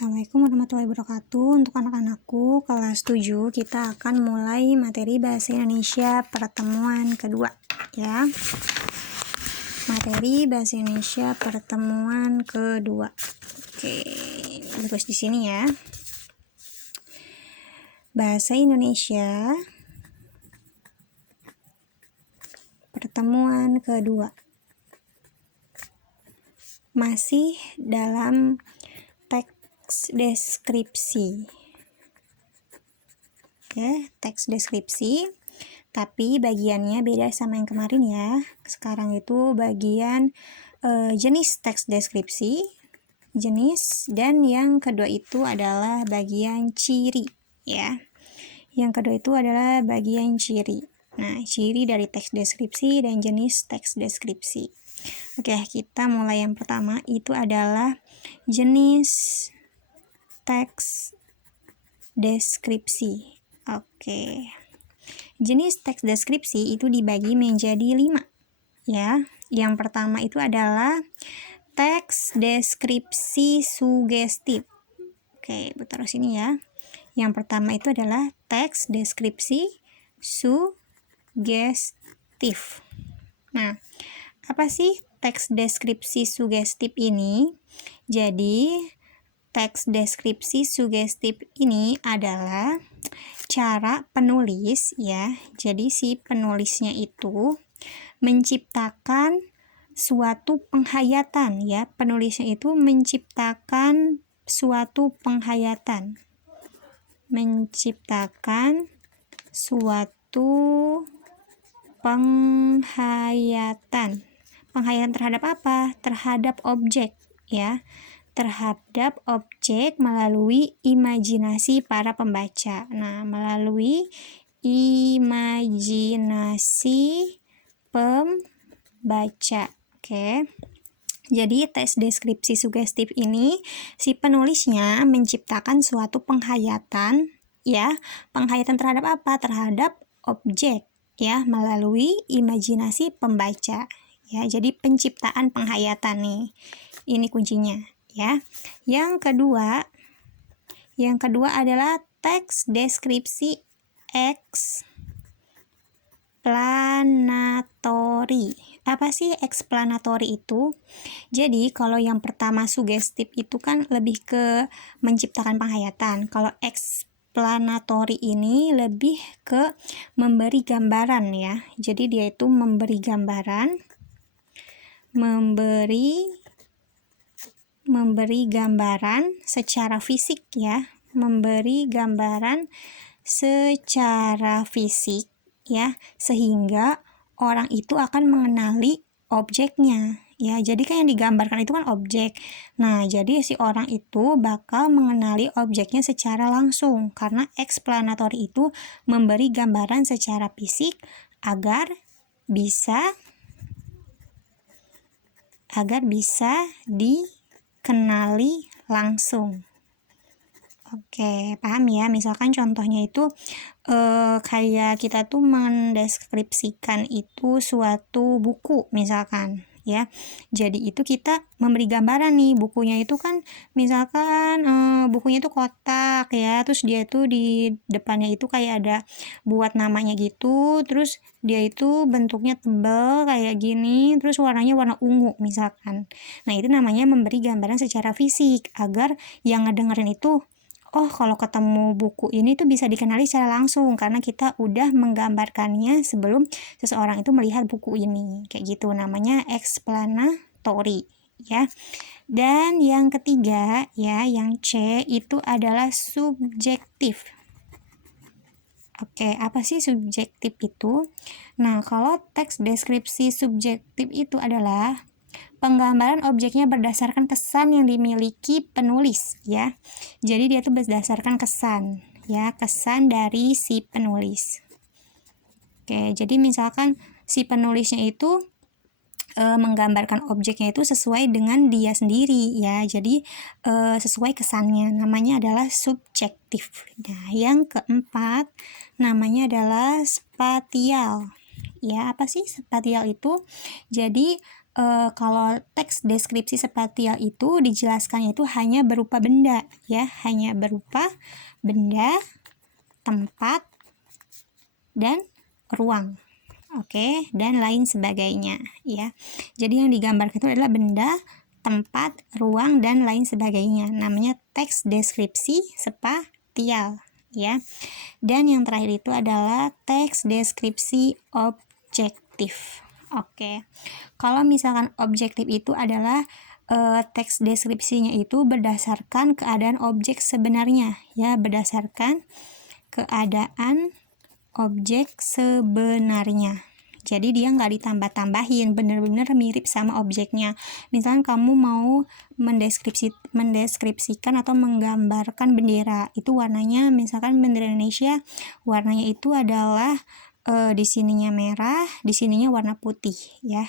Assalamualaikum warahmatullahi wabarakatuh. Untuk anak-anakku kelas 7 kita akan mulai materi bahasa Indonesia pertemuan kedua ya. Materi bahasa Indonesia pertemuan kedua. Oke, terus di sini ya. Bahasa Indonesia pertemuan kedua. Masih dalam teks deskripsi. Oke, teks deskripsi. Tapi bagiannya beda sama yang kemarin ya. Sekarang itu bagian jenis teks deskripsi, jenis, dan yang kedua itu adalah bagian ciri ya. Yang kedua itu adalah bagian ciri. Nah, ciri dari teks deskripsi dan jenis teks deskripsi. Oke, kita mulai yang pertama itu adalah jenis teks deskripsi. Oke. Jenis teks deskripsi itu dibagi menjadi 5 ya. Yang pertama itu adalah teks deskripsi sugestif. Oke, taruh sini ya. Yang pertama itu adalah teks deskripsi sugestif. Nah, apa sih teks deskripsi sugestif ini? Jadi, teks deskripsi sugestif ini adalah cara penulis ya. Jadi si penulisnya itu menciptakan suatu penghayatan ya. Penulisnya itu menciptakan suatu penghayatan. Menciptakan suatu penghayatan. Penghayatan terhadap apa? Terhadap objek ya. Terhadap objek melalui imajinasi para pembaca. Nah, melalui imajinasi pembaca. Oke. Jadi, teks deskripsi sugestif ini si penulisnya menciptakan suatu penghayatan ya. Penghayatan terhadap apa? Terhadap objek ya, melalui imajinasi pembaca. Ya, jadi penciptaan penghayatan nih. Ini kuncinya ya. Yang kedua adalah teks deskripsi eksplanatori. Apa sih eksplanatori itu? Jadi kalau yang pertama sugestif itu kan lebih ke menciptakan penghayatan. Kalau eksplanatori ini lebih ke memberi gambaran ya. Jadi dia itu memberi gambaran, memberi gambaran secara fisik ya, memberi gambaran secara fisik ya, sehingga orang itu akan mengenali objeknya ya. Jadi kan yang digambarkan itu kan objek. Nah, jadi si orang itu bakal mengenali objeknya secara langsung karena eksplanatori itu memberi gambaran secara fisik agar bisa dikenali langsung. Oke, paham ya? Misalkan contohnya itu kayak kita tuh mendeskripsikan itu suatu buku misalkan ya. Jadi itu kita memberi gambaran nih, bukunya itu kan misalkan bukunya itu kotak ya, terus dia itu di depannya itu kayak ada buat namanya gitu, terus dia itu bentuknya tebal kayak gini, terus warnanya warna ungu misalkan. Nah, itu namanya memberi gambaran secara fisik agar yang ngedengerin itu, oh, kalau ketemu buku ini tuh bisa dikenali secara langsung karena kita udah menggambarkannya sebelum seseorang itu melihat buku ini. Kayak gitu, namanya eksplanatori ya. Dan yang ketiga ya, yang C itu adalah subjektif. Oke, apa sih subjektif itu? Nah, kalau teks deskripsi subjektif itu adalah penggambaran objeknya berdasarkan kesan yang dimiliki penulis ya. Jadi dia tuh berdasarkan kesan ya, kesan dari si penulis. Oke, jadi misalkan si penulisnya itu menggambarkan objeknya itu sesuai dengan dia sendiri ya. Jadi sesuai kesannya, namanya adalah subjektif. Nah, yang keempat namanya adalah spatial. Ya, apa sih spatial itu? Jadi kalau teks deskripsi spasial itu dijelaskannya itu hanya berupa benda, ya, hanya berupa benda, tempat, dan ruang. Oke, dan lain sebagainya, ya. Jadi yang digambarkan itu adalah benda, tempat, ruang, dan lain sebagainya. Namanya teks deskripsi spasial, ya. Dan yang terakhir itu adalah teks deskripsi objektif. Oke. Kalau misalkan objektif itu adalah teks deskripsinya itu berdasarkan keadaan objek sebenarnya, ya, berdasarkan keadaan objek sebenarnya. Jadi dia nggak ditambah-tambahin, bener-bener mirip sama objeknya. Misalkan kamu mau mendeskripsikan atau menggambarkan bendera, itu warnanya misalkan bendera Indonesia, warnanya itu adalah di sininya merah, di sininya warna putih, ya.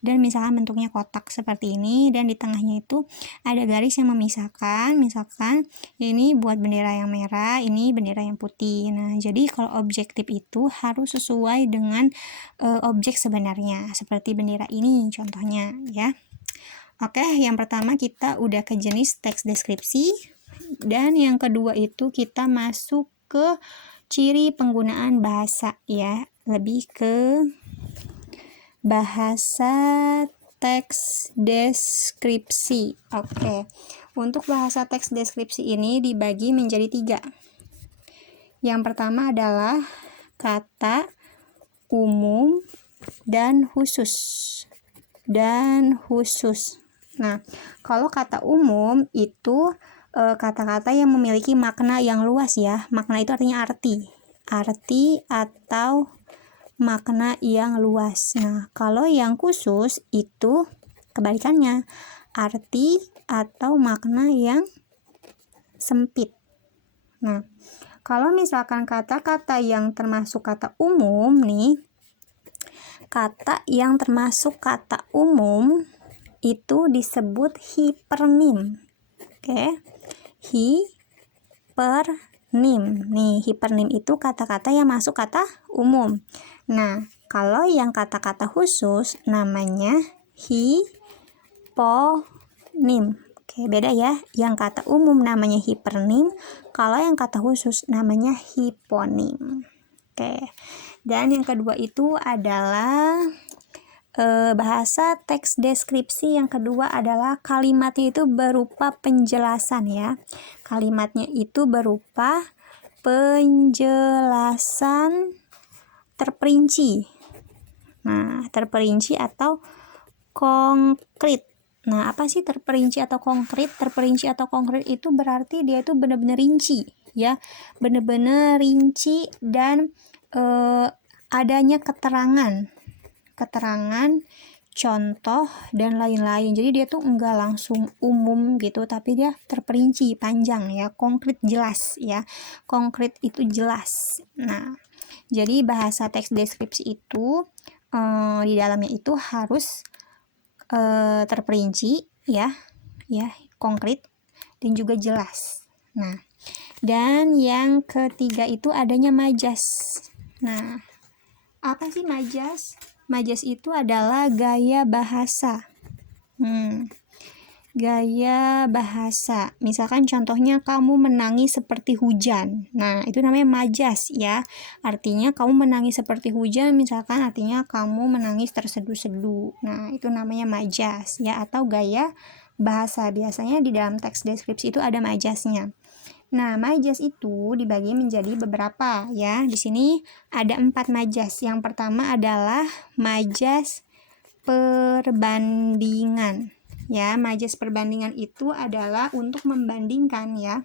Dan misalkan bentuknya kotak seperti ini, dan di tengahnya itu ada garis yang memisahkan, misalkan ini buat bendera yang merah, ini bendera yang putih. Nah, jadi kalau objektif itu harus sesuai dengan objek sebenarnya, seperti bendera ini contohnya, ya. Oke, yang pertama kita udah ke jenis teks deskripsi, dan yang kedua itu kita masuk ke ciri penggunaan bahasa, ya, lebih ke bahasa teks deskripsi. Oke. Untuk bahasa teks deskripsi ini dibagi menjadi 3. Yang pertama adalah kata umum dan khusus. Nah, kalau kata umum itu kata-kata yang memiliki makna yang luas, ya. Makna itu artinya arti atau makna yang luas. Nah, kalau yang khusus itu kebalikannya, arti atau makna yang sempit. Nah, kalau misalkan kata-kata yang termasuk kata umum nih, kata yang termasuk kata umum itu disebut hipernim. Oke. Hipernim. Nih, hipernim itu kata-kata yang masuk kata umum. Nah, kalau yang kata-kata khusus namanya hiponim. Oke, beda ya. Yang kata umum namanya hipernim, kalau yang kata khusus namanya hiponim. Oke. Dan yang kedua itu adalah bahasa teks deskripsi yang kedua adalah kalimatnya itu berupa penjelasan, ya. Kalimatnya itu berupa penjelasan terperinci. Nah, terperinci atau konkret. Nah, apa sih terperinci atau konkret? Terperinci atau konkret itu berarti dia itu benar-benar rinci, ya. Benar-benar rinci dan adanya keterangan, contoh, dan lain-lain. Jadi dia tuh enggak langsung umum gitu, tapi dia terperinci, panjang, ya, konkret, jelas, ya. Konkret itu jelas. Nah, jadi bahasa teks deskripsi itu di dalamnya itu harus terperinci, ya, konkret dan juga jelas. Nah, dan yang ketiga itu adanya majas. Nah, apa sih majas? Majas itu adalah gaya bahasa. Gaya bahasa. Misalkan contohnya kamu menangis seperti hujan. Nah, itu namanya majas, ya. Artinya kamu menangis seperti hujan, misalkan artinya kamu menangis terseduh-seduh. Nah, itu namanya majas, ya, atau gaya bahasa. Biasanya di dalam teks deskripsi itu ada majasnya. Nah, majas itu dibagi menjadi beberapa, ya. Di sini ada 4 majas. Yang pertama adalah majas perbandingan. Ya, majas perbandingan itu adalah untuk membandingkan, ya.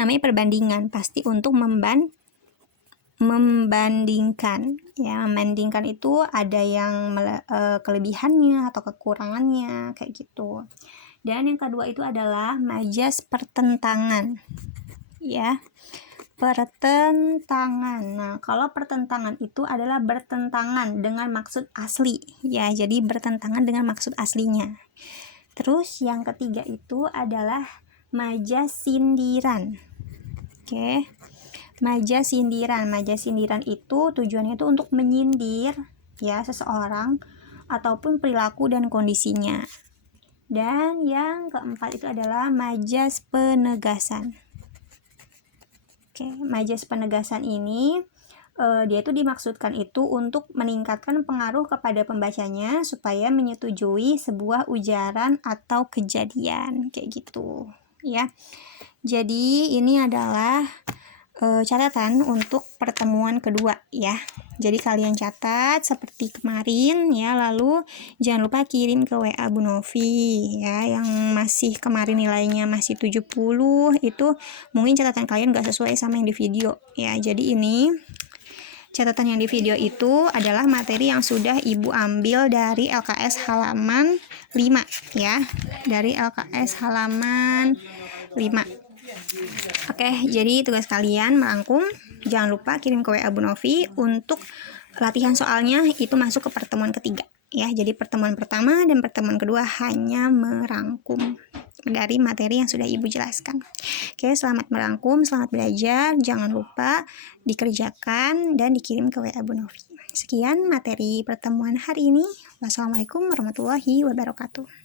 Namanya perbandingan, pasti untuk membandingkan. Ya, membandingkan itu ada yang kelebihannya atau kekurangannya, kayak gitu. Dan yang kedua itu adalah majas pertentangan. Ya. Pertentangan. Nah, kalau pertentangan itu adalah bertentangan dengan maksud asli, ya. Jadi bertentangan dengan maksud aslinya. Terus yang ketiga itu adalah majas sindiran. Oke. Majas sindiran. Majas sindiran itu tujuannya itu untuk menyindir, ya, seseorang ataupun perilaku dan kondisinya. Dan yang keempat itu adalah majas penegasan. Oke, majas penegasan ini dia itu dimaksudkan itu untuk meningkatkan pengaruh kepada pembacanya supaya menyetujui sebuah ujaran atau kejadian kayak gitu ya. Jadi ini adalah catatan untuk pertemuan kedua ya. Jadi kalian catat seperti kemarin ya, lalu jangan lupa kirim ke WA Bu Novi ya, yang masih kemarin nilainya masih 70 itu mungkin catatan kalian gak sesuai sama yang di video ya. Jadi ini catatan yang di video itu adalah materi yang sudah Ibu ambil dari LKS halaman 5 ya, dari LKS halaman 5. Oke, jadi tugas kalian merangkum. Jangan lupa kirim ke WA Bu Novi. Untuk latihan soalnya itu masuk ke pertemuan ketiga ya. Jadi pertemuan pertama dan pertemuan kedua hanya merangkum dari materi yang sudah Ibu jelaskan. Oke, selamat merangkum, selamat belajar. Jangan lupa dikerjakan dan dikirim ke WA Bu Novi. Sekian materi pertemuan hari ini. Wassalamualaikum warahmatullahi wabarakatuh.